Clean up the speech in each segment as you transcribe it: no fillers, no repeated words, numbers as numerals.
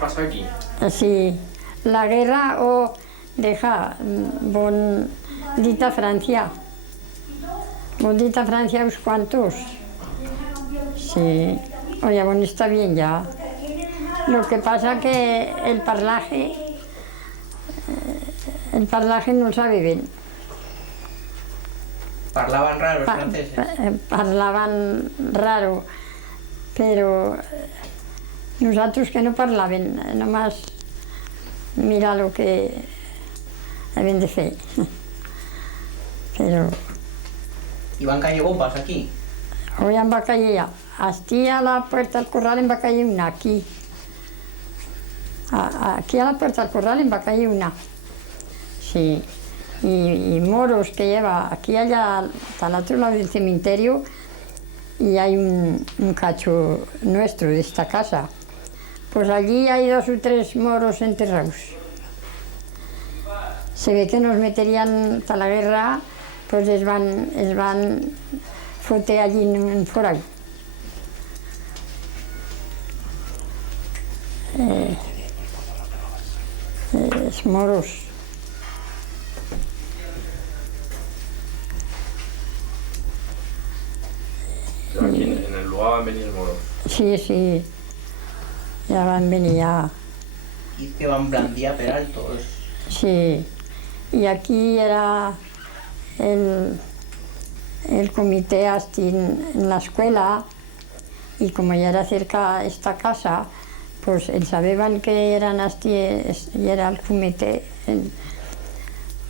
vas passar aquí? Sí, la guerra o deja bon dit a Francia. Bon dit a Francia uns cuantos. Sí, oye, bueno, está bien ya. Lo que pasa que el parlaje no lo sabe bien. Parlaven raro els franceses? Parlaven raro, però nosaltres que no parlaven, només mirar el que havien de fer. Però I van caer bombes aquí? hoy em va caer, aquí a la puerta del corral em va caer una, aquí. Aquí a la puerta del corral em va caer una. Sí. Y moros que lleva aquí allá al otro lado del cementerio y hay un cacho nuestro de esta casa. Pues allí hay 2 o 3 moros enterrados. Se ve que nos meterían para la guerra, pues es van fotre allí en forall. Es moros. O sea, aquí en el lugar van venir moros. Sí, sí, ya van venir ya. I que van blandir per altos. Sí, y aquí era el comité hasta en la escuela y como ya era cerca esta casa, pues sabían que eran hasta y era el comité,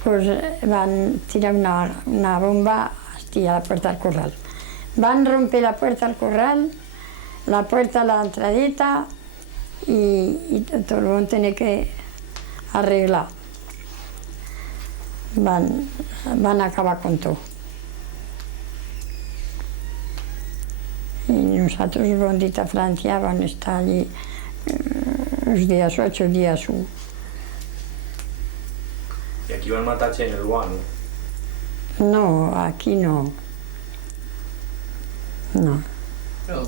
pues van tirar una bomba hasta a la puerta del corral. Van romper la puerta del corral, la puerta a la entradita y todo lo van a tener que arreglar. Van a acabar con todo. Y nosotros vam dir a Francia, van estar allí uns días, 8 días. I aquí van matar gent en el lugar, no? No, aquí no. No. Però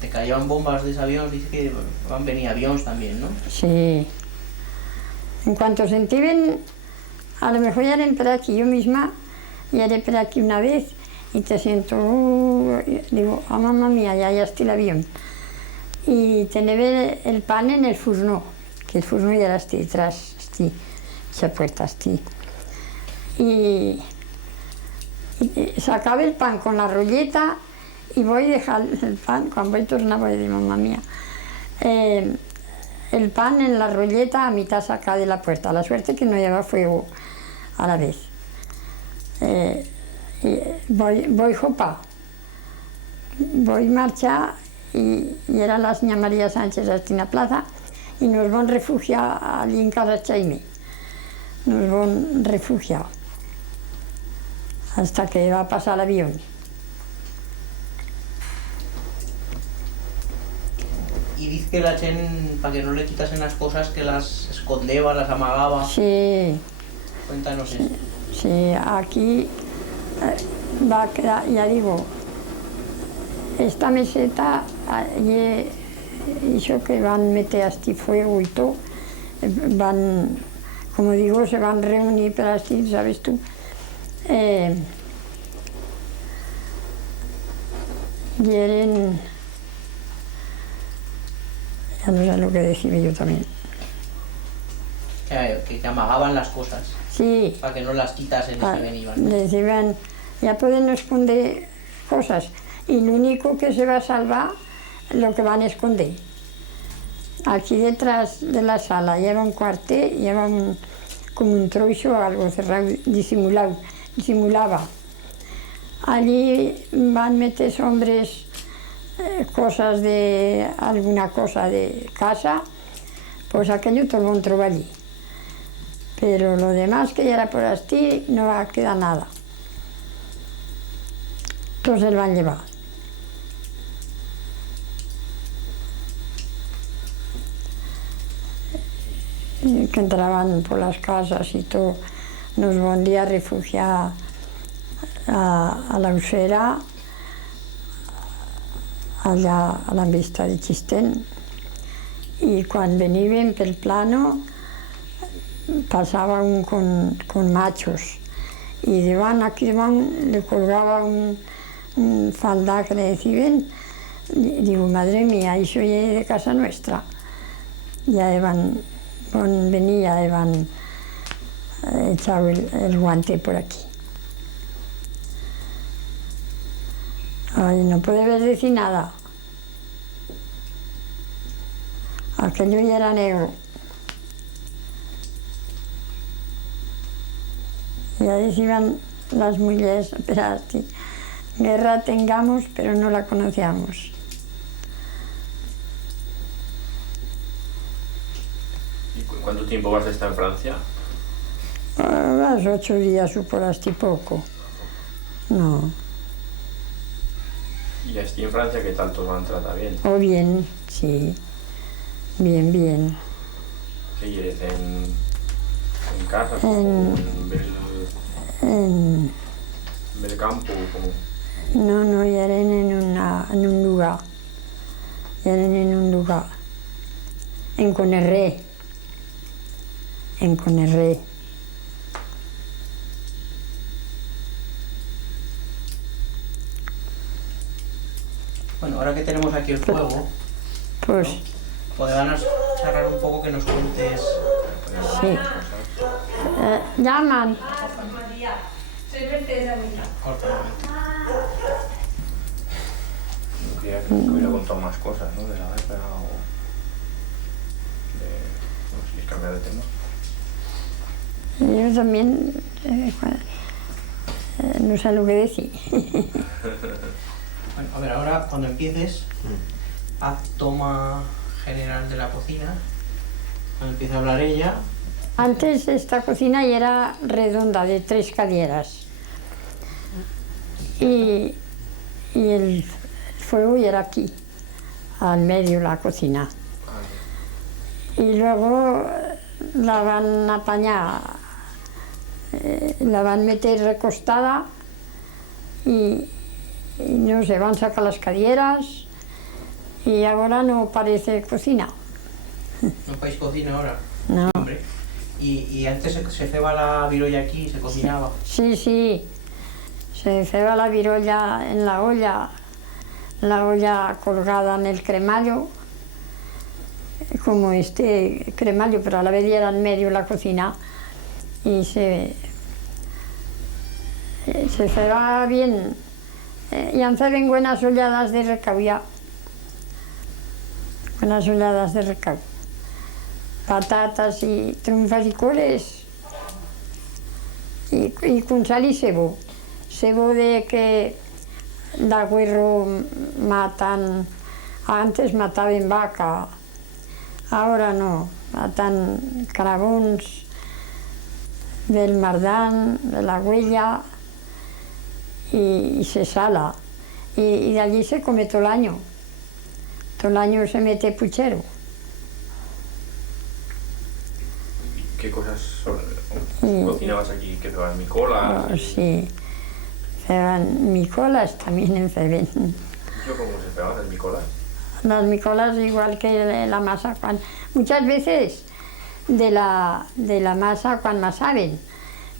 te caían bombas de aviones, dice que van venir aviones también, ¿no? Sí. En cuanto sentiven, a lo mejor ya eran por aquí, yo misma ya era por aquí una vez y te siento, digo, oh mamá mía, ya está el avión. Y tenía el pan en el furno, que el furno ya era detrás, esa puerta, y sacaba el pan con la rolleta y voy a dejar el pan, cuando voy a tornar voy a decir, mamá mía, el pan en la rolleta a mitad sacada de la puerta, la suerte que no lleva fuego a la vez. Voy jopa, voy a marchar y era la señora María Sánchez hasta en la plaza y nos van a refugiar allí en casa Chaime. Nos van a refugiar hasta que va a pasar el avión. Y dice que la gente, para que no le quitasen las cosas, que las escondeba, las amagaba. Sí. Cuéntanos eso. Sí, aquí va a quedar, ya digo, esta meseta, y eso que van a meter hasta fuego y todo, van, como digo, se van a reunir para así, ¿sabes tú? Y eran, ya no sé lo que decía yo también. Que amagaban las cosas. Sí. Para que no las quitasen y se venían. Decían, ya pueden esconder cosas y lo único que se va a salvar lo que van a esconder. Aquí detrás de la sala lleva un cuartel, lleva como un trozo o algo cerrado, disimulaba. Allí van a meter hombres cosas de alguna cosa de casa, pues aquello todo lo van a trobar allí. Pero lo demás que ya era por aquí no va a quedar nada. Todos se lo van a llevar. Que entraban por las casas y todo, nos van a refugiar a la Usera, allá a la vista de Chistén, i quan venien pel plano passava un con machos y aquí le colgaba un faldar que le decían, digo, madre mía, eso es de casa nuestra. Ya venía, habían echado el guante por aquí. Ay, no puedes decir nada. Aquello ya era negro. Ya decían las mujeres, espérate, guerra tengamos, pero no la conocíamos. ¿Y cuánto tiempo vas a estar en Francia? Las 8 días o por así poco. No. ¿Y aquí en Francia qué tal te van a tratar bien? O bien, sí. Bien, bien. ¿Qué quieres? ¿En casa? En, ¿Del campo? ¿Cómo? no, ya eran en un lugar. Ya eran en un lugar. En Conerré. En Conerré. Bueno, ahora que tenemos aquí el fuego, Pues podemos charlar un poco, que nos cuentes. sí. Llaman. Corta un momento. No quería que me hubiera contado más cosas, ¿no? De la guerra o... No sé si cambiar de tema. Yo también no sé lo que decir. Bueno, a ver, ahora cuando empieces, haz toma general de la cocina. Cuando empiece a hablar ella. Antes esta cocina ya era redonda, de 3 calderas. Y el fuego ya era aquí, al medio la cocina. Y luego la van a apañar, la van a meter recostada y no sé, van a sacar las calderas y ahora no parece cocina. ¿No país cocina ahora? No. Hombre. Y antes se ceba la virolla aquí y se cocinaba. Sí, se ceba la virolla en la olla colgada en el cremario, como este cremario, pero a la vez era en medio la cocina, y se ceba bien, y hacen buenas olladas de recau ya, buenas olladas de recau. Patatas y trunfas y coles, y con sal y cebo. Cebo de que d'agüero matan, antes mataban vaca, ahora no, matan carabons del mardán, de la huella, y se sala. Y de allí se come todo el año. Todo el año se mete puchero. ¿Qué cosas cocinabas aquí? ¿Qué cebaban? ¿Micolas? Oh, sí, ceban micolas también en ceben. ¿Eso cómo se cebaban, las micolas? Las micolas igual que la masa. Muchas veces de la masa cuando masaven,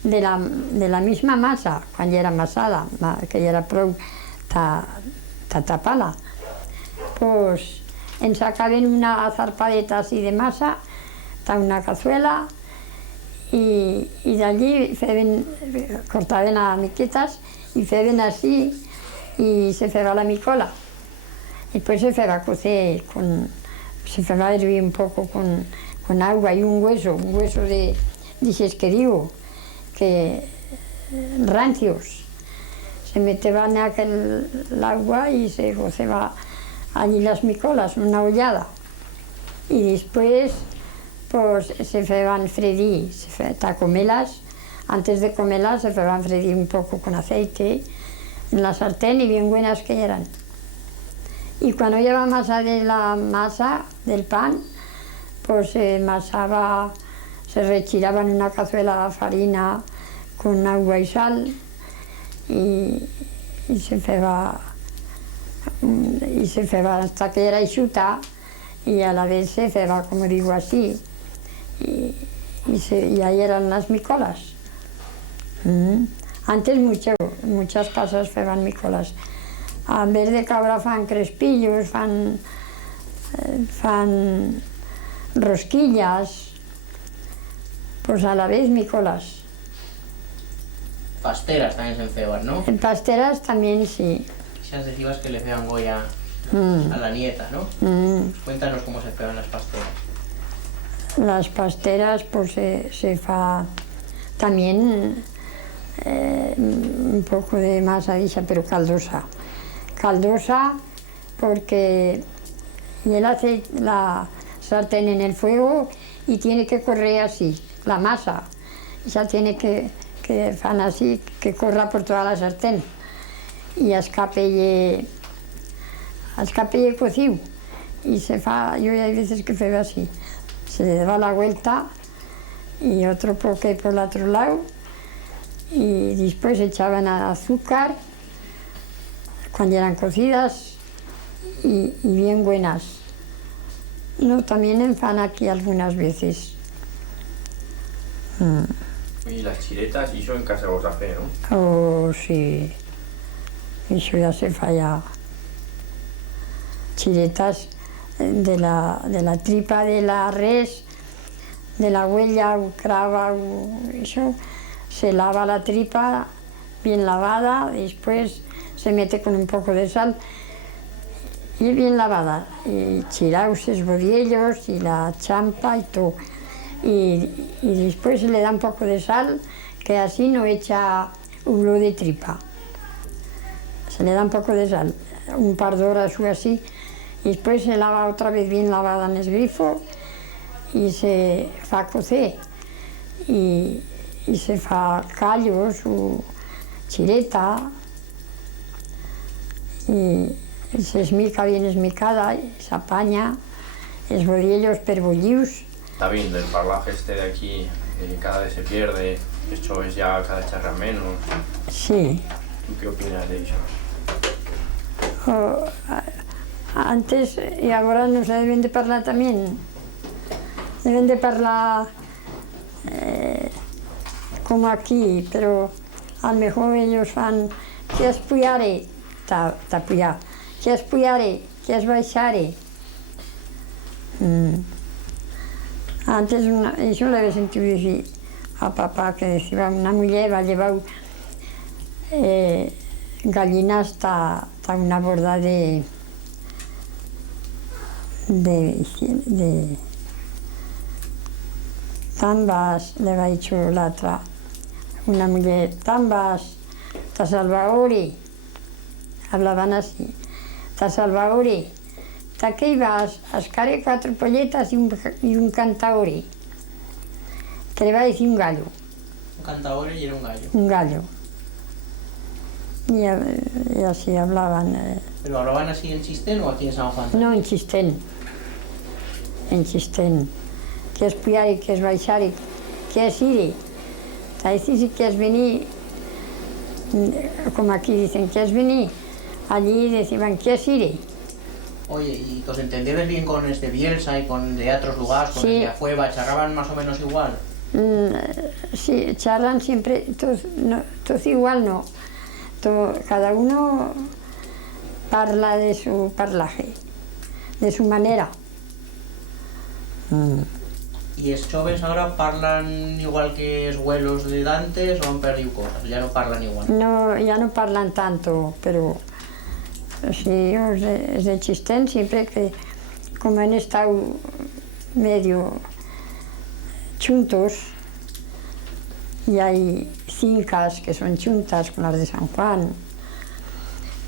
de la misma masa, cuando ya era masada, que ya era prou tapala, pues en sacaven una zarpadeta así de masa, una cazuela, y de allí cortaban a miquetas y feien así y se feba la micola. Y después se feba a cocer, se feba a hervir un poco con agua y un hueso de dices que digo, que rancios. Se meteban en el agua y se coceba allí las micolas, una ollada. Y después pues se feban freír, para comerlas, antes de comerlas se feban freír un poco con aceite en la sartén y bien buenas que eran. Y cuando lleva masa de la masa del pan, pues se masaba, se retiraba en una cazuela de farina con agua y sal y se feba hasta que era eixuta y a la vez se ceba, como digo así, y ahí eran las micolas. Antes muchas casas feban micolas. En vez de que ahora fan crespillos, fan rosquillas, pues a la vez micolas. Pasteras también se enfeban, ¿no? En pasteras también sí. Esas decías que le fean Goya a la nieta, ¿no? Cuéntanos cómo se fean las pasteras. Las pasteras pues se fa también un poco de masa dicha, pero caldosa. Caldosa porque él hace la sartén en el fuego y tiene que correr así, la masa. Ya tiene que fan así, que corra por toda la sartén. Y escape cocido. Y se fa, yo hay veces que fue así. Se le daba la vuelta y otro poque por el otro lado. Y después echaban azúcar cuando eran cocidas y bien buenas. No, también en fan aquí algunas veces. Y las chiletas, y eso en casa vos hacéis, ¿no? Oh, sí. Eso ya se falla. Chiletas de la tripa de la res, de la huella, o crava, eso. Se lava la tripa bien lavada, después se mete con un poco de sal y bien lavada. Y chiraus, esbodiellos y la champa y todo. Y después se le da un poco de sal, que así no echa hulo de tripa. Se le da un poco de sal, un par de horas o así, y después se lava otra vez bien lavada en el grifo y se fa cocer. Y se fa callos o chileta y se esmica bien esmicada y se apaña, esbodiellos perbollius. Está bien, del parlaje este de aquí, cada vez se pierde, esto es ya cada vez charra menos. Sí. ¿Tú qué opinas de eso? Antes y ahora no se deben de parlar también. Deben de parlar como aquí, pero a lo mejor ellos fan que es puyare, ta puyar, que es puyare, que es baixare. Antes eso le había sentido decir a papá que decía una mujer va llevar gallinas hasta una borda de tambas, le va dicho l'altra. Una mujer, tambas, ta salvaori, hablaban así, ta salvaori, ta que ibas a escaré 4 polletas y un cantaori, que le va a decir un gallo. Un cantaori y era un gallo. Un gallo. Y así hablaban. ¿Pero hablaban así en Chistén o aquí en San Juan? No, en Chistén. En Chistén. Que es puyar y que es baixar y que es ir. A decir si quieres venir, como aquí dicen, ¿quieres venir? Allí decían, ¿quieres ir? Oye, ¿y os entendíais bien con este Bielsa y con de otros lugares, con Sí. el de Afueva? ¿Charraban más o menos igual? Sí, charlan siempre, todos igual no. Cada uno parla de su parlaje, de su manera. ¿Y los jóvenes ahora parlan igual que los abuelos de antes o han perdido cosas? Ya no parlan igual. No, ya no parlan tanto, pero sí, los de Chistén siempre que, como han estado medio chuntos, y hay fincas que son chuntas con las de San Juan,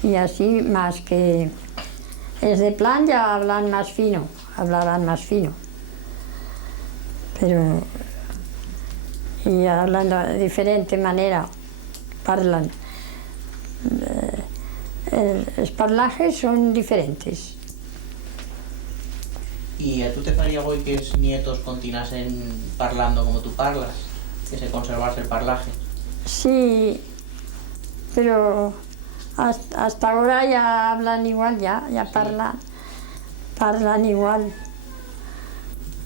y así más que es de plan ya hablan más fino, hablarán más fino. Pero y hablan de diferente manera, parlan. Los parlajes son diferentes. ¿Y a tú te faría hoy que los nietos continuasen parlando como tú parlas? Que se conservase el parlaje. Sí, pero hasta ahora ya hablan igual, ya parlan igual.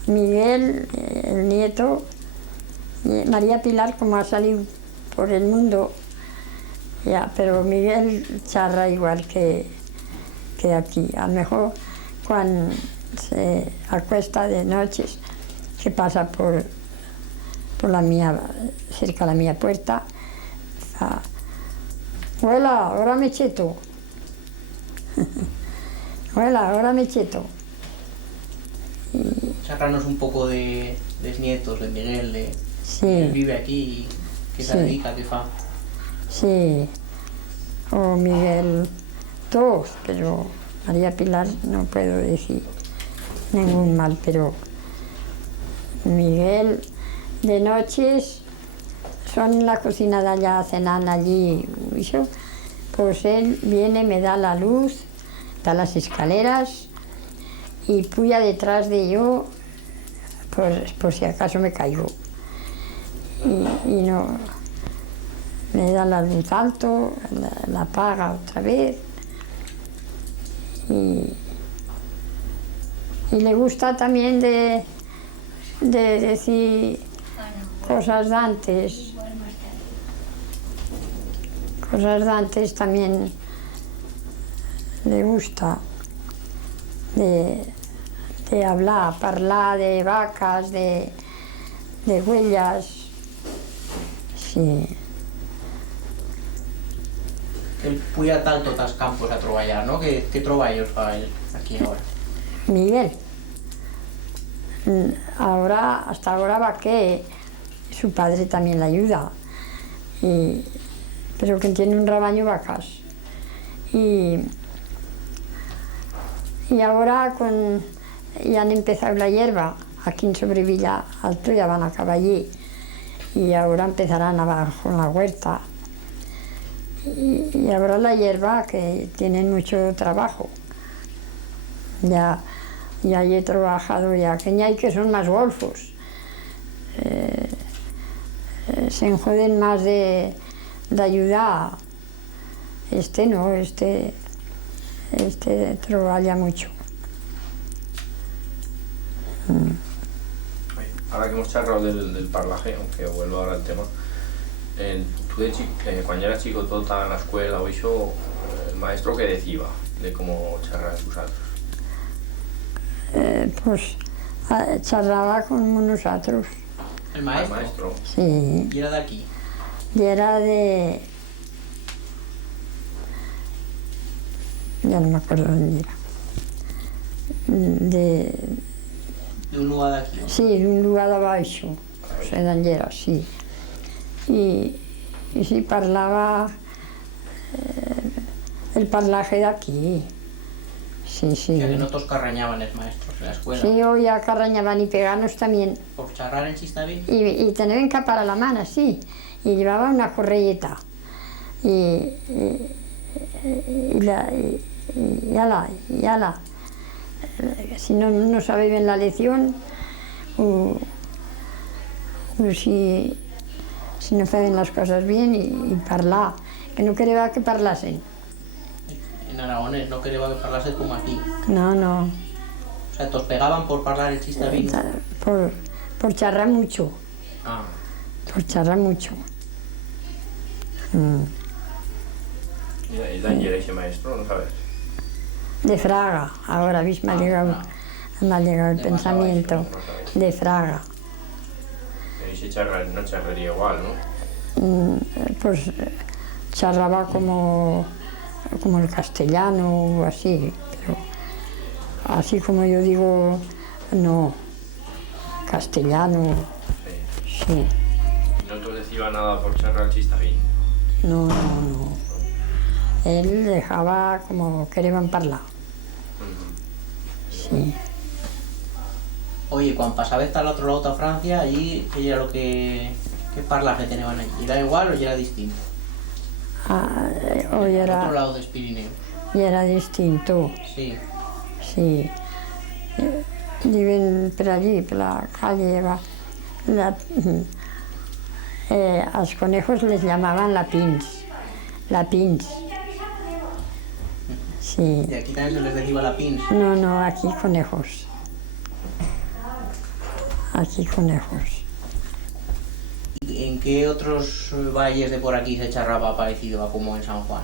Miguel, el nieto, y María Pilar, como ha salido por el mundo, ya, pero Miguel charra igual que aquí. A lo mejor cuando se acuesta de noches, que pasa por la mía, cerca de la mía puerta, abuela, ahora me cheto. Abuela, ahora me cheto. Charranos un poco de nietos, de Miguel, de Sí. él vive aquí, que se Sí. dedica, que fa. Sí, o Miguel, todos, pero María Pilar no puedo decir ningún mal, pero Miguel de noches son en la cocina de allá, cenan allí, y eso, pues él viene, me da la luz, da las escaleras y puya detrás de yo, pues por si acaso me caigo. Y no, me da la luz alto, la apaga otra vez. Y le gusta también de decir cosas de antes. Cosas de antes también le gusta. De hablar, parlar de vacas, de huellas. Sí. Él puya tal tots els campos a treballar, no? Què treballos fa ell aquí ahora? Miguel. Hasta ahora va que su padre también le ayuda, pero que tiene un rebaño de vacas. Y ahora ya han empezado la hierba, aquí en Sobrevilla Alto ya van a acabar allí, y ahora empezarán abajo en la huerta. Y ahora la hierba, que tienen mucho trabajo. Ya he trabajado ya, que hay que son más golfos. Se enjoden más de ayudar. No, este trabaja mucho. Ahora que hemos charlado del parlaje, aunque vuelvo ahora al tema, tú cuando eras chico, todo estaba en la escuela o eso, el maestro que decía de cómo charlar a sus altos. Pues charlaba con nosotros. El El maestro? maestro. Sí, I era d'aquí? y era de... Ya no me acuerdo dónde era. D'un lugar d'aquí? Sí, de un lugar de abajo, no sé dónde era, sí. Y sí parlaba el parlaje de aquí. Sí, O sí. sea, que no tots carranyaven els maestros en l'escuela. Sí, oía carrañaban y peganos también. Por charrar en Chistaví? Y tenían que para la mano, sí. Y llevaba una correeta. Y ala. Si no sabe bien la lección, o si no saben las cosas bien, y parlar. Que no quería que parlasen. En aragonés, no quería que parlase com aquí. No. O sea, tos pegaban por parlar el Chistaví. Por charrar mucho. Ah, Por charrar mucho. ¿Y de era ese maestro, no sabes? De Fraga, ahora mismo me ha llegado el De pensamiento. no sabes. De Fraga. Pero ese no charlaría igual, ¿no? Pues charlaba como el castellano o así, pero así como yo digo, no, castellano, Sí. sí, ¿Y no te decía nada por charlar chistavín? no. Él dejaba como querían hablar, sí. oye, quan passaves a l'altre lado a Francia, allí, què era lo que... ¿Qué parlaje tenían allí? ¿Era igual o ya era distinto? Hoy Al otro era, lado del Pirineo. y era distinto, Sí. sí. Viven por allí, por la calle, a los conejos les llamaban lapins. Sí. Y aquí también se les decía la pins. No, aquí conejos. aquí conejos. ¿Y en qué otros valles de por aquí se charraba parecido a como en San Juan?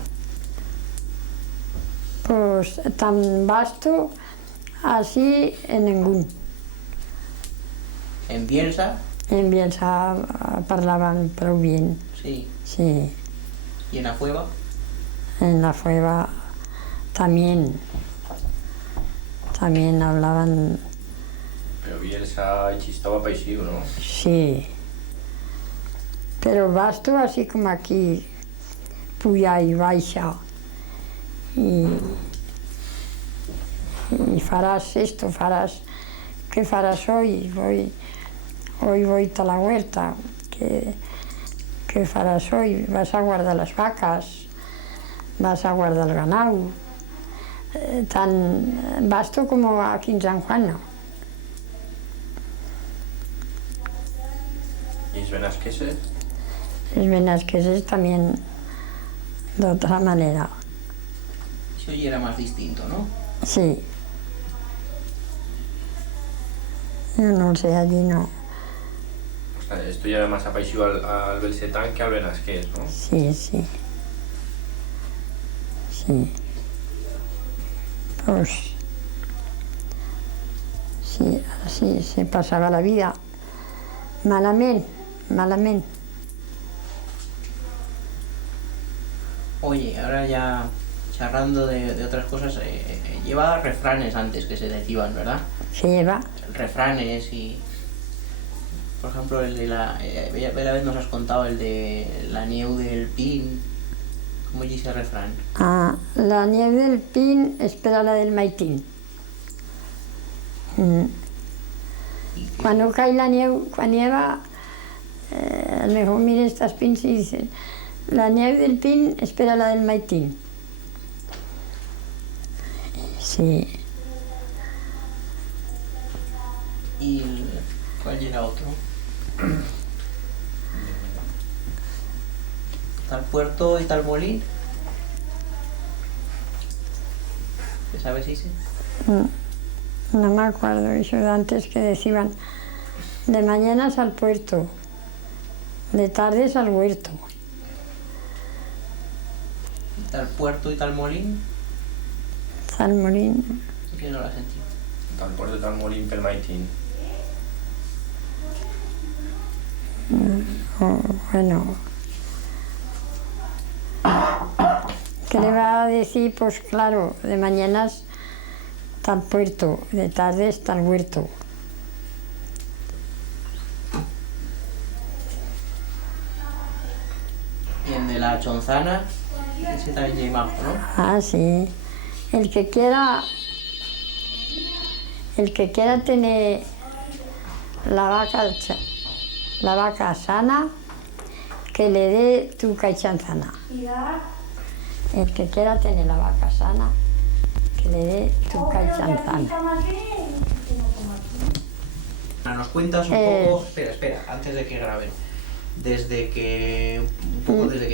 Pues tan vasto así en ningún. ¿En Bielsa? En Bielsa parlaban prou bien, Sí. sí. ¿Y en la Fueva? En la Fueva también hablaban, Pero Bielsa y Chistaba paisiu, ¿no? sí. Pero vasto así como aquí, puya y baixa. Y farás esto, ¿qué farás hoy? Hoy voy a la huerta. ¿Qué farás hoy? ¿Vas a guardar las vacas? ¿Vas a guardar el ganado? Tan vasto como aquí en San Juan, ¿no? ¿Y es benasqueses? Los benasqueses también de otra manera, Sí, hoy era más distinto, ¿no? sí. Yo no sé, allí no. O sea, esto ya era más apaisiu al belsetán que al benasqués, ¿no? Sí, sí. Sí. Pues sí, así se pasaba la vida. Malamente, malamente. Oye, ahora ya charrando de otras cosas, lleva refranes antes que se decían, ¿verdad? Se lleva, Refranes y... Por ejemplo, el de la... la vez nos has contado el de la nieu del pin. ¿Cómo dice el refrán? la nieve del pin espera la del maitín. Y que- Cuando cae la nieve, cuando nieva, a lo mejor miren estas pins y dicen, la nieve del pin espera la del maitín. Sí, y ¿cuál era otro? Tal puerto y tal molín. ¿Qué sabes, Ise? no me acuerdo, eso de antes que decían, de mañanas al puerto, de tardes al huerto. Tal puerto y tal molín. Salmorín, Que no la sentí. Tal puerto tal molín pel maitín. bueno. ¿Qué le va a decir? Pues claro, de mañanas tal puerto, de tardes tal huerto. Y el de la chonzana, ese también lleva majo, ¿no? Ah, sí. El que quiera tener la vaca sana, que le dé tuca y chanzana. El que quiera tener la vaca sana, que le dé tuca y chanzana. Nos cuentas un poco... Espera, antes de que graben. Desde que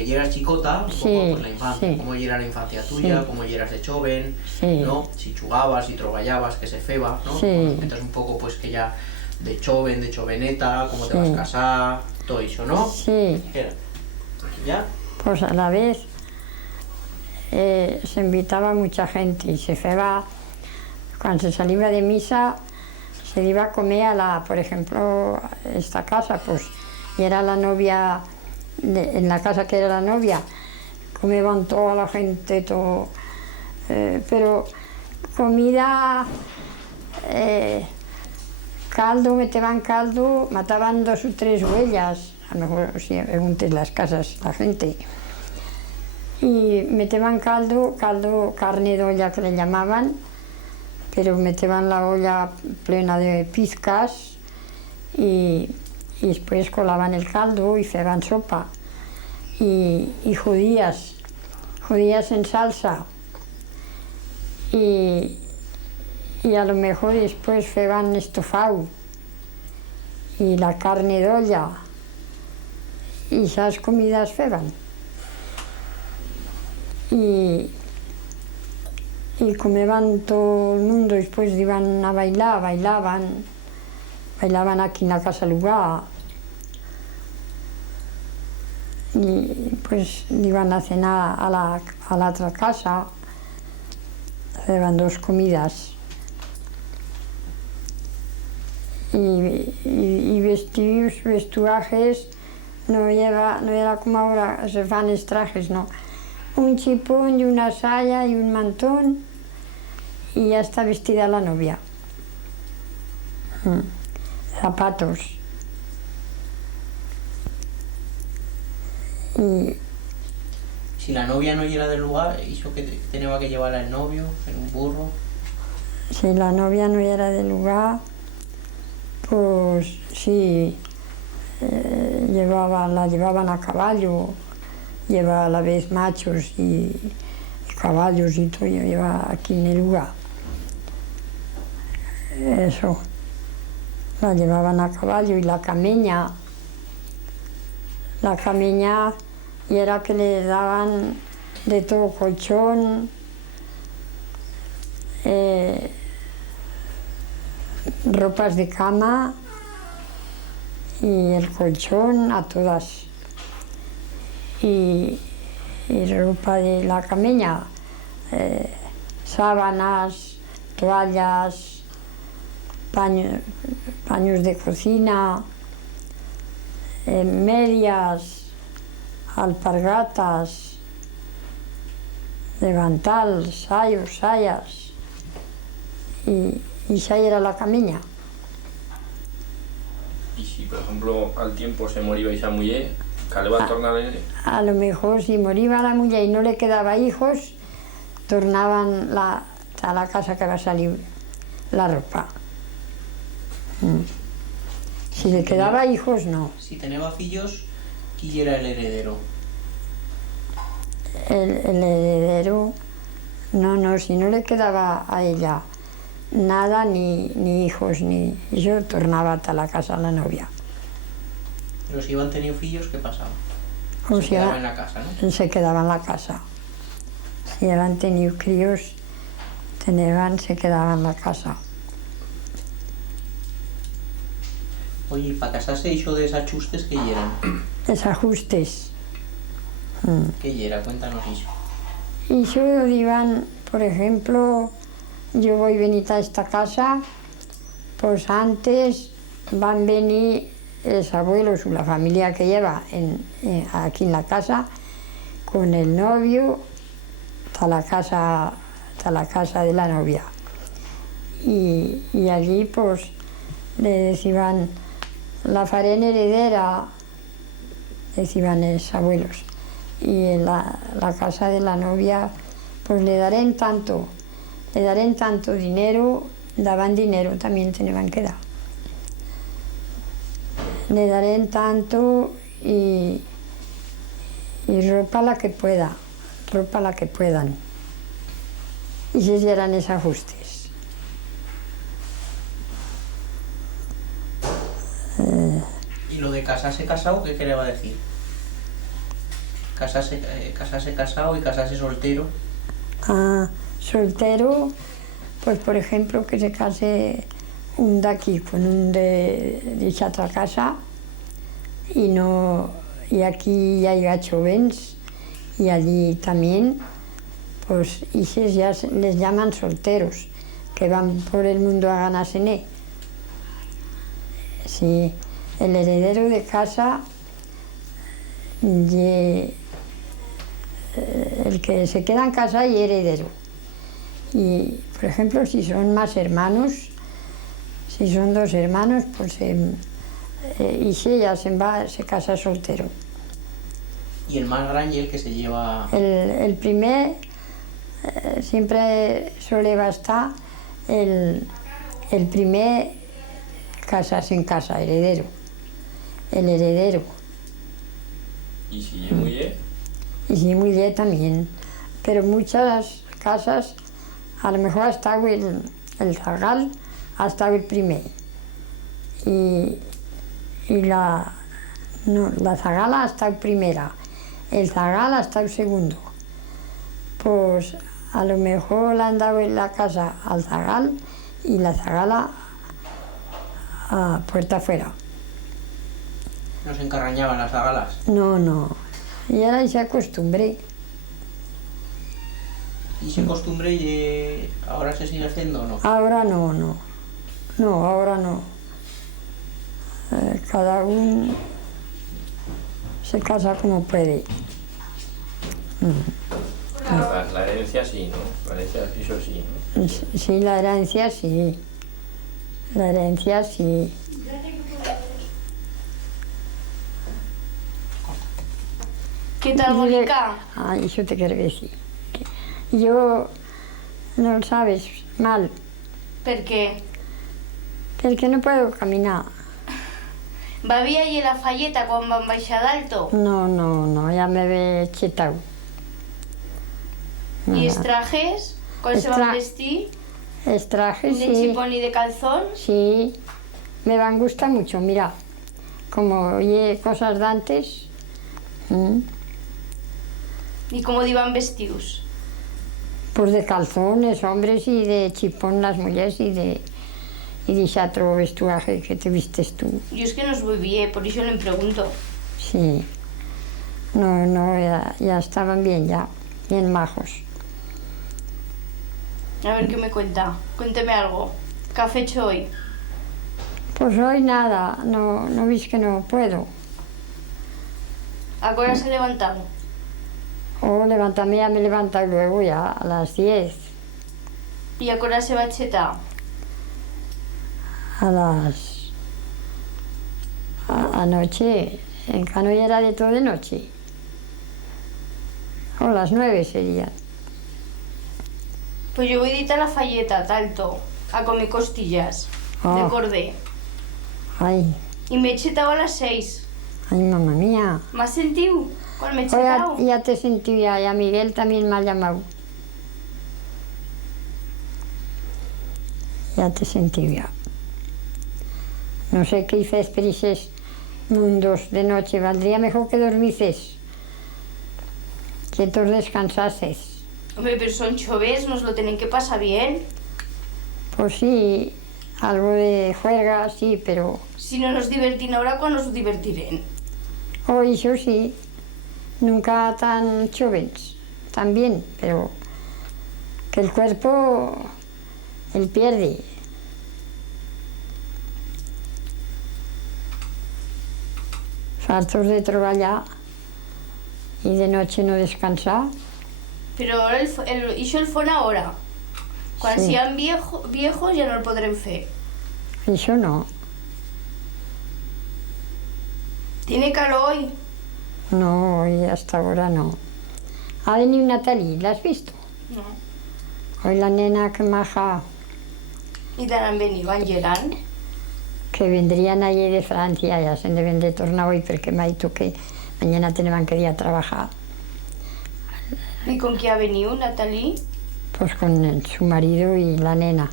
llegas chicota, un Sí, poco pues, la infancia, sí. cómo era la infancia tuya, Sí. cómo eras de joven, Sí. ¿no? Si chugabas, si trogallabas, que se feba, ¿no? Sí. Nos cuentas un poco pues que ya de joven, de choveneta, cómo te Sí. vas a casar, todo eso, ¿no? Sí, Era. ¿Ya? pues a la vez se invitaba mucha gente y se feba, cuando se salía de misa, se iba a comer a la, por ejemplo, esta casa, pues, y era la novia, en la casa que era la novia, comían toda la gente, todo, pero comida, caldo, metían caldo, mataban 2 o 3 huellas, a lo mejor si preguntes las casas la gente, y metían caldo, carne de olla que le llamaban, pero metían la olla plena de pizcas y después colaban el caldo y feban sopa. Y judías en salsa. Y a lo mejor después feban estofado y la carne de olla. Y esas comidas feban. Y comeban todo el mundo, después iban a bailar, bailaban. bailaban aquí en la casa lugar. Y pues iban a cenar a la otra casa, hacían 2 comidas. Y vestidos, vestuajes, no era como ahora se fan trajes, no. Un chipón y una saya y un mantón y ya está vestida la novia. Zapatos. Y Si la novia no era del lugar, ¿hizo que tenía que llevarla el novio en un burro? si la novia no era del lugar, pues sí, la llevaban a caballo, lleva a la vez machos y caballos y todo, lleva aquí en el lugar. Eso, la llevaban a caballo y la cameña y era que le daban de todo, colchón, ropas de cama y el colchón a todas. Y ropa de la cameña, sábanas, toallas, paños de cocina, medias, alpargatas, delantal, sayos, sayas. Y esa era la cameña. Y si, por ejemplo, al tiempo se moría esa mujer, ¿qué le va a tornar A lo mejor si moría la mujer y no le quedaba hijos, tornaban a la casa que va a salir la ropa. Si le quedaba hijos, no. Si tenía fillos, ¿quién era el heredero? El heredero, no, si no le quedaba a ella nada, ni hijos, ni yo, tornaba a la casa la novia. Pero si iban tenido fillos, ¿qué pasaba? O Se sea, quedaba en la casa, ¿no? se quedaba en la casa. Si habían tenido críos, se quedaban en la casa. Oye, ¿y para casarse hizo de esas chustes que eran? Desajustes. ¿Qué era? Cuéntanos eso. Y yo iban, por ejemplo, yo voy a venir a esta casa, pues antes van a venir los abuelos o la familia que lleva aquí en la casa con el novio hasta la casa de la novia. Y allí pues le decían, la faré heredera, decían los abuelos. Y en la casa de la novia pues le daré tanto dinero, daban dinero, también tenían que dar. Le daré tanto y ropa la que pueda, ropa la que puedan. Y si eran esos ajustes. ¿Y lo de casarse casado, qué quería decir? Casarse casado y casarse soltero. Soltero, pues por ejemplo que se case un de aquí con un de esa otra casa y aquí ya hay jóvenes y allí también, pues esos ya les llaman solteros, que van por el mundo a ganarse. Sí, el heredero de casa, el que se queda en casa y heredero. Y, por ejemplo, si son más hermanos, si son 2 hermanos, pues y si ella se casa soltero. ¿Y el más grande, el que se lleva? El primer siempre suele bastar el primer casarse en casa, heredero. El heredero. ¿Y si es mujer? Y si mujer también. Pero muchas casas, a lo mejor ha estado el zagal, ha estado el primer. Y la zagala ha estado primera, el zagal ha estado segundo. Pues a lo mejor le han dado en la casa al zagal y la zagala a puerta afuera. No se encarrañaban las zagalas. No, no. Y ahora se acostumbré. ¿Y esa costumbre ahora se sigue haciendo o no? Ahora no, no. No, ahora no. Cada uno se casa como puede. La herencia sí, ¿no? La herencia, eso sí, ¿no? Sí, la herencia sí. La herencia sí. ¿Qué tal, Mónica? Ay, eso te quiero decir. Yo, no lo sabes, mal, ¿Per què? porque no puedo caminar. Va haver allí la falleta quan van baixar d'Alto? No, no, no, ya me ve chetado. I els trajes? Com se van vestir? Es traje, ¿De sí, chipón y de calzón? sí, me van gusta mucho, mira, como oye cosas de antes. I com iban vestius? Pues de calzones, hombres, y de chipón las mujeres, y de ese otro vestuaje que te vistes tú. Jo és que no us vull dir, per això em pregunto. Sí. No, no, ya estaban bien, ya, bien majos. A ver qué me cuenta. Cuénteme algo. ¿Qué ha hecho hoy? Pues hoy nada, no ves que no puedo. ¿A qué hora se ha levantado? O levantarme, ya me levanto luego ya a las 10, ¿Y a qué hora se va a chetar? Anoche, en Cano ya era de todo de noche. O las 9 serían. Pues yo voy a ir a la falleta, d'Alto, a comer costillas de Oh. cordé. Ay, Y me he chetado a las 6. ay, mamá mía. ¿Me has sentido? ¿Cuál me he Hoy chetado? ya te sentí, ya, y a Miguel también me ha llamado. Ya te sentí ya. No sé qué hices, perises mundos de noche. Valdría mejor que dormices, que todos descansases. Hombre, pero son choves, nos lo tienen que pasar bien. Pues sí, algo de juerga, sí, pero Si no nos divertim ahora, ¿cuándo nos divertirem? hoy eso sí, nunca tan jóvenes, también, pero que el cuerpo, él pierde. Fartos de trabajar y de noche no descansar. Pero ahora això el fon ahora. Quan Sí. siguem viejos ja no el podrem fer. Eso no, Tiene calor hoy. no, hoy hasta ahora no. Ha venido Natalie, ¿la has visto? No. Hoy la nena que maja, I tant han venit, van Gerard. que vendrían allí de Francia, ya se deben de tornar hoy porque me ha dicho que mañana tenían que ir a trabajar. I con qui ha venit, Natalie? Pues con su marido y la nena.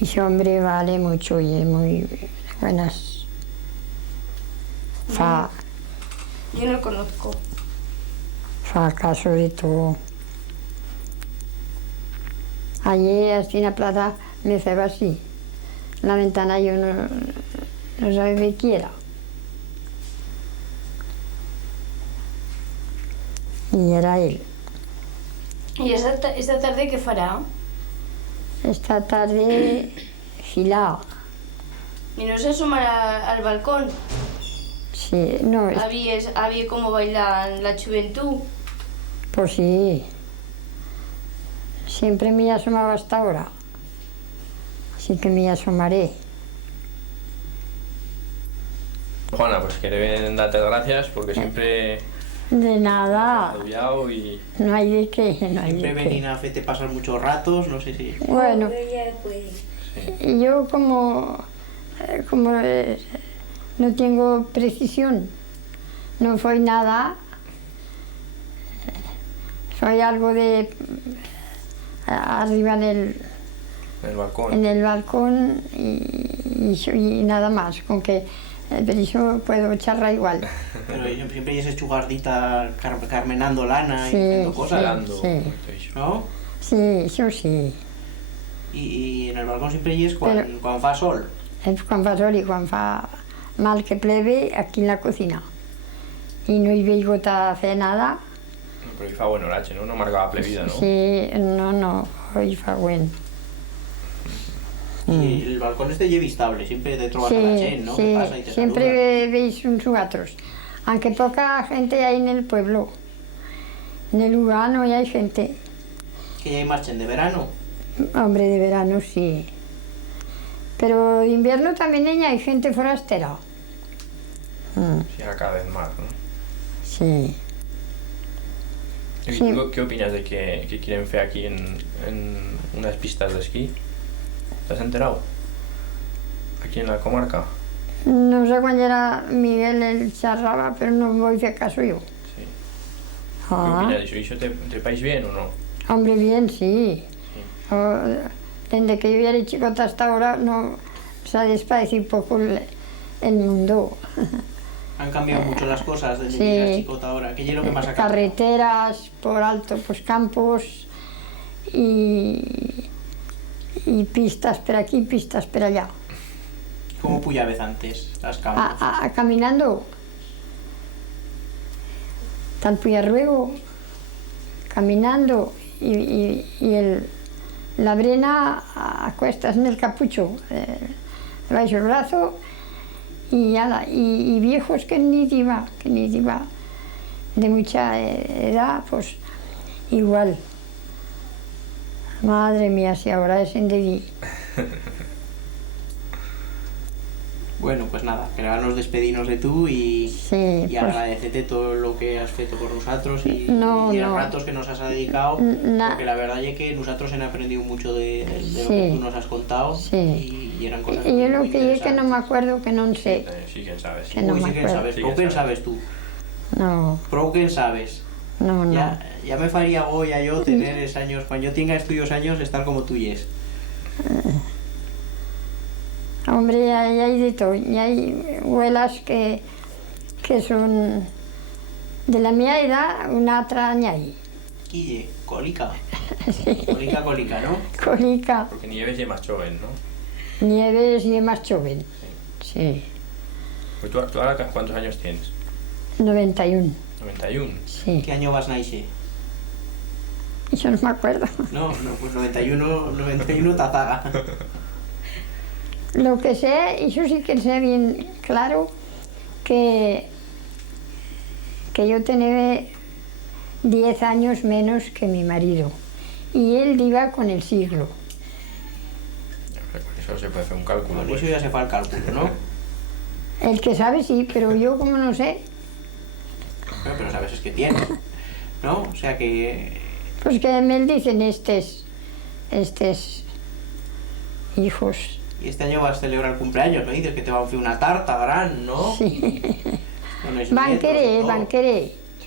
Y ese hombre vale mucho y es muy buenas. Fa Yo no lo conozco. caso de todo. Allí, así en la plaza, me hacía así. En la ventana yo no sabía qué quiera. Y era él. I esta tarde què farà? Esta tarde, filao. I no se asomarà al balcón Sí, no, a ver cómo bailan la juventud. pues sí. Siempre me asomaba hasta ahora. Así que me asomaré. Juana, pues que deben darte las gracias porque siempre De nada, has apoyado y no hay de qué, no hay Siempre de qué. venir a hacerte pasar muchos ratos, no sé si... Bueno, sí. yo como no tengo precisión, no soy nada, soy algo de arriba en el balcón. en el balcón y nada más, con que pero eso puedo echarla igual. Pero siempre hay esa chugardita carmenando lana Sí, y haciendo cosas, Hablando, sí. como te he dicho. ¿no? Sí, eso sí. I en el balcó sempre hi és quan fa sol? Quan fa sol i quan fa mal que pleve, aquí en la cocina. I no hi veig gota fer nada. Però hi fa buen horatge, no? No marcava plevida, no? Sí, no, hi fa buen. I el balcó este lleva estable, sempre te trobas a la gent, ¿no? Sí, Pasa y te siempre saluda. veis uns u otros. Aunque poca gente hay en el pueblo. En el lugar no hay gente. Que ya hay marchen de verano. Hombre, de verano sí. Pero de invierno también hay gente forastera. Sí, ahora cada vez más, ¿no? Sí. ¿Y Sí. tú qué opinas de que quieren hacer aquí en unas pistas de esquí? ¿Te has enterado? Aquí en la comarca. No sé quan era Miguel el xerrava, però no em vull fer caso yo. Sí. ¿Qué Ah, opinas de eso? ¿Y eso te país bien o no? hombre, bien, sí. Desde que yo era chicota hasta ahora no se ha desparecido un poco el mundo. Han cambiado mucho las cosas desde Sí. que eras chicota ahora. ¿Qué es lo que más ha cambiado? Carreteras por alto, pues campos y pistas por aquí, pistas por allá. ¿Cómo puyabes antes las campos? Caminando, tal Puyarruego, caminando y la brena a cuestas en el capucho, bajo el brazo y viejos que ni iba, de mucha edad, pues igual. Madre mía, si ahora es en de Bueno, pues nada, que ahora nos despedimos de tú y Sí, agradecerte todo lo que has feito por nosotros y No, los no. ratos que nos has dedicado, Na- porque la verdad es que nosotros hemos aprendido mucho de lo Sí. que tú nos has contado Sí. y eran cosas Y yo muy lo que es que no me interesantes. acuerdo, que no sé. Sí, quién sabe. Que no Uy, me sí que acuerdo. sabes, Sí prou que que en sabes. sabes tú, No, prou que en sabes. no. Ya me faría goya yo tener esos años, cuando yo tenga estudios años, estar como tú y es. Hombre, hay de todo. Y hay abuelas que son de la mía edad, una otra añade. Quille, colica. Colica, ¿no? Colica, Porque Nieves ya más joven, ¿no? Nieves y más joven. Sí, Pues tú ahora ¿cuántos años tienes? 91. 91. Sí, ¿Qué año vas naixer? eso no me acuerdo. No, pues 91 tazaga. Lo que sé, eso sí que sé bien claro, que yo tenía 10 años menos que mi marido. Y él iba con el siglo. Con eso se puede hacer un cálculo. Con pues. eso ya se fa el cálculo, ¿no? El que sabe sí, pero yo como no sé, Bueno, pero sabes es que tienes, ¿no? O sea que... pues que me dicen estos hijos. Y este año vas a celebrar el cumpleaños, ¿no? Dices que te van a hacer una tarta gran, ¿no? Sí. Con los Van nietos y querer, todo.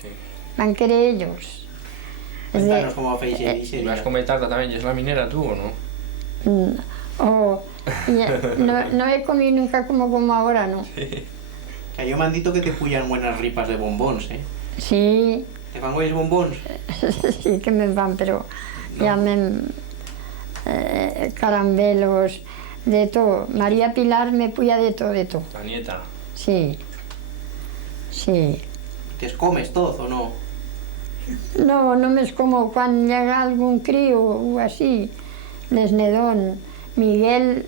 Sí. van querer ellos. Es de- Cuéntanos cómo feixe ¿Y vas a comer tarta también? ¿Y es la minera tú o no? no he comido nunca como ahora, ¿no? Que yo me han dicho que te puyan buenas ripas de bombons, ¿eh? Sí, ¿Te fan güeyes bombons? sí que me van, pero ya me... caramelos, de todo. María Pilar me puya de todo, La nieta. Sí, sí. ¿Te es comes todo o no? No, no es como cuando llega algún crío o así, les nedón. Miguel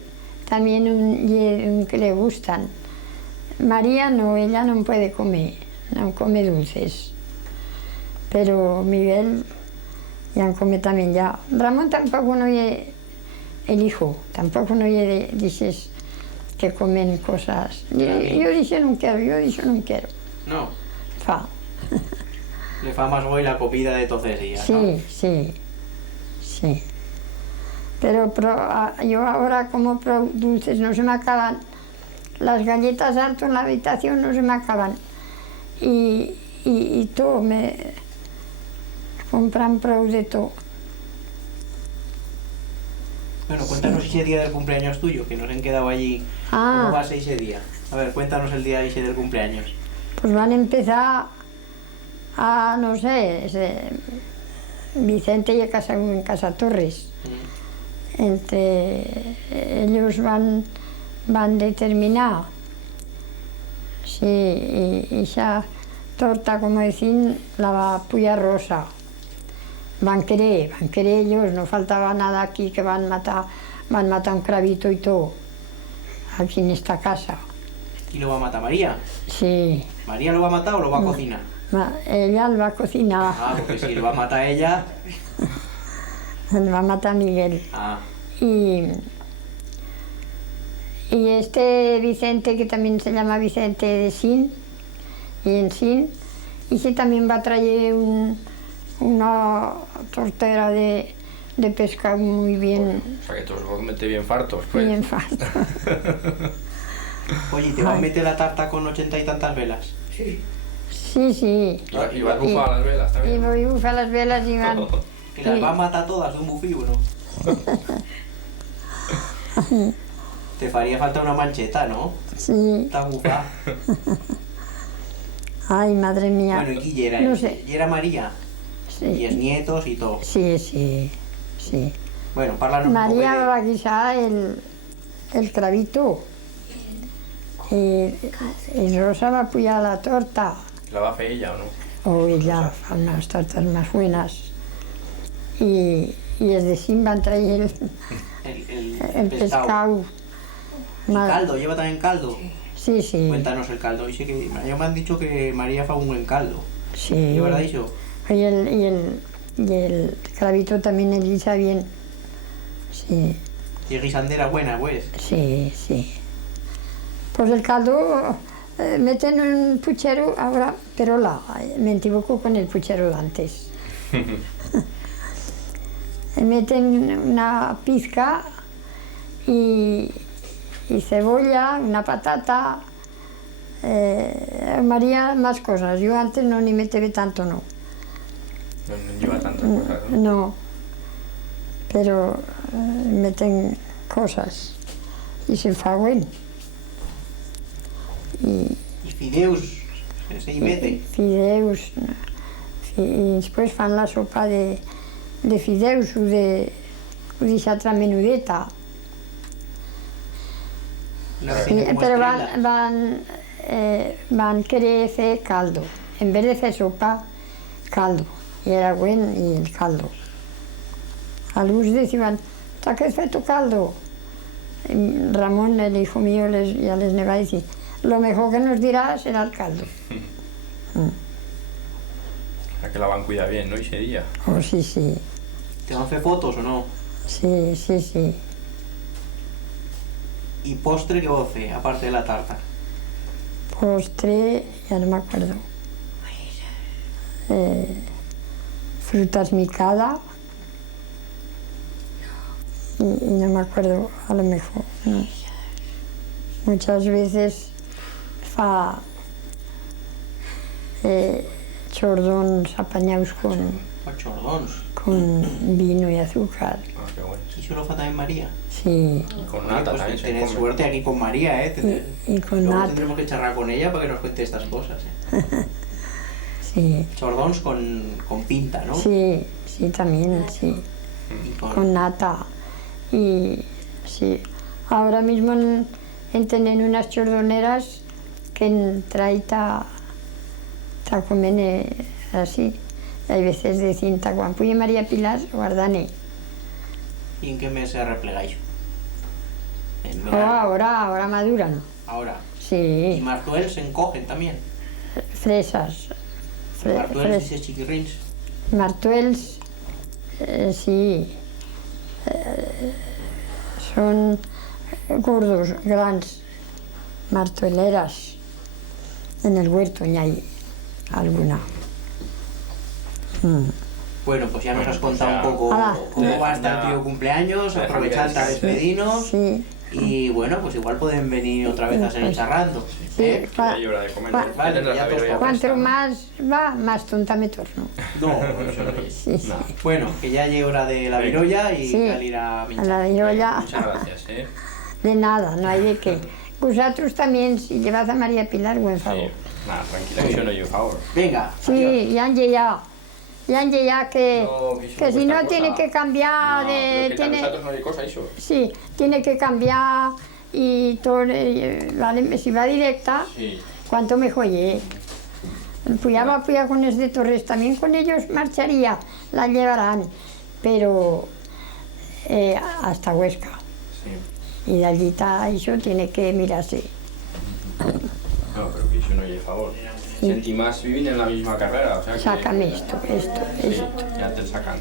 también un que le gustan. María no, ella no puede comer, no come dulces. Pero Miguel ya come también ya. Ramón tampoco no es el hijo, tampoco no es dices que comen cosas. Yo dije no quiero. No. Fa. Le fa más güey la comida de todos días, ¿no? Sí. Pero yo ahora como dulces no se me acaban. Las galletas alto en la habitación no se me acaban. Y todo, me compran prou de todo. Bueno, cuéntanos ese día del cumpleaños tuyo, que nos han quedado allí. Ah. ¿Cómo va a ser ese día? A ver, cuéntanos el día ese del cumpleaños. Pues van a empezar a, no sé, Vicente y en Casa Torres. entre ellos van determinar si esa torta, como decían, la va a pujar Rosa. Van querer ellos, no faltaba nada aquí, que van matar un cravito y todo, aquí en esta casa. ¿Y lo va a matar María? Sí. ¿María lo va a matar o lo va a cocinar? Ella lo va a cocinar, Ah, porque si lo va a matar ella... lo va a matar Miguel. Ah, Y este Vicente, que también se llama Vicente de Sin, y en Sin, y que también va a traer una tortera de pescado muy bien, O sea que todos los mete bien fartos, pues. bien farto. oye, ¿te va a Ay. meter la tarta con 80 y tantas velas? Sí, sí. Y vas bufar a las velas Y también. voy a bufar las velas y van... Que las va a matar todas de un bufío, ¿no? Te faría falta una mancheta, ¿no? Sí. Está bufada. Ay, madre mía. Bueno, ¿y quién era? No sé. Y era María. Y es Sí, nietos y todo. sí, sí. Sí. Bueno, parlanos un poco María de... va a guisar el cravito. Y Rosa va a apoyar la torta. ¿La va a hacer ella o no? O ella fa unas tortas más buenas. Y es de Sim van a traer el pescado. ¿Y Ma- caldo? ¿Lleva también caldo? Sí, sí. Cuéntanos el caldo. Dice que... Ellos me han dicho que María fa un buen caldo. Sí. ¿Y verdad dicho? Y el cravito también el guisa bien. Sí, Y guisandera buena, pues. sí, sí. Pues el caldo meten en un puchero ahora, pero me equivoco con el puchero de antes. Meten una pizca y cebolla, una patata, María más cosas. Yo antes no ni metí tanto, no. No lleva tantas cosas, ¿no? No, pero meten cosas y se fa bueno. Y Y fideus. Se mete. fideus, y después fan la sopa de fideus o de esa otra menudeta. Una Sí, receta como pero estrella. van querer fer caldo. En vez de fer sopa, caldo. Y era bueno y el caldo. Algunos decían, ¿está que has feito caldo? Y Ramón, el hijo mío, ya les va a decir, lo mejor que nos dirá será el caldo. A que la van a cuidar bien, ¿no? Y ese día. Oh, sí, sí, ¿Te van a hacer fotos o no? sí, sí, sí. ¿Y postre qué va a hacer, aparte de la tarta? Postre, ya no me acuerdo. Frutas micada. Y no me acuerdo, a lo mejor. No. Muchas veces fa chordons apañados Pues chordons. con vino y azúcar. Ah, qué bueno. ¿Y eso lo fa también María? Sí, Y con Oye, nata pues también se tenés come. suerte aquí con María, ¿eh? y con Luego nata, tendremos que charlar con ella para que nos cuente estas cosas, ¿eh? sí. Chordons con pinta, ¿no? Sí, sí, también, sí. Y Con nata. Y sí, ahora mismo tienen unas chordoneras que traita comen así. Hay veces de cinta, cuando puye María Pilar, guardane. ¿Y en qué mes se replegáis? En Oh, verano. ahora maduran. Ahora. ¿Y Sí, martuel se encogen también? fresas. Martuels dices chiquirrins. Martuels, sí. Son gordos, grandes, martueleras. En el huerto ya hay alguna. Bueno, pues ya nos has Bueno, pues contado ya- un poco Hala. cómo va a estar el Ya- tío cumpleaños, ya aprovechar a sí. despedirnos. Sí, Y bueno, pues igual pueden venir otra vez a seguir Pues- charlando. sí. ¿eh? Que ya hay hora de comer. Va- ¿no? Vale, Tendrás ya la todos birria comen. puesta, cuanto ¿no? más va, más tonta me torno. No, eso no es. Sí, sí. Nada. Bueno, que ya llega hora de la Venga. virolla y Sí. salir a A minchar. la virolla, Muchas gracias, ¿eh? de nada, no hay de qué. Vosotros también, si llevas a María Pilar, buen Sí. favor. Nada, tranquila, que yo no llevo favor. Venga, adiós. Sí, ya han llegado. ya en ya que, No, que eso que no si cuesta no tiene cosa. que cambiar, No, pero que tiene, nosaltres no hay cosa eso. sí, tiene que cambiar y todo, vale, si va directa, Sí. cuanto mejor llegue. Puyaba con los de Torres, también con ellos marcharía, la llevarán, pero hasta Huesca. Sí. Y de allí está, eso tiene que mirarse. No, pero que eso no lleve favor. Sí. Sentí más viven en la misma carrera, o sea que... Sácame esto. Sí, ya te sacan.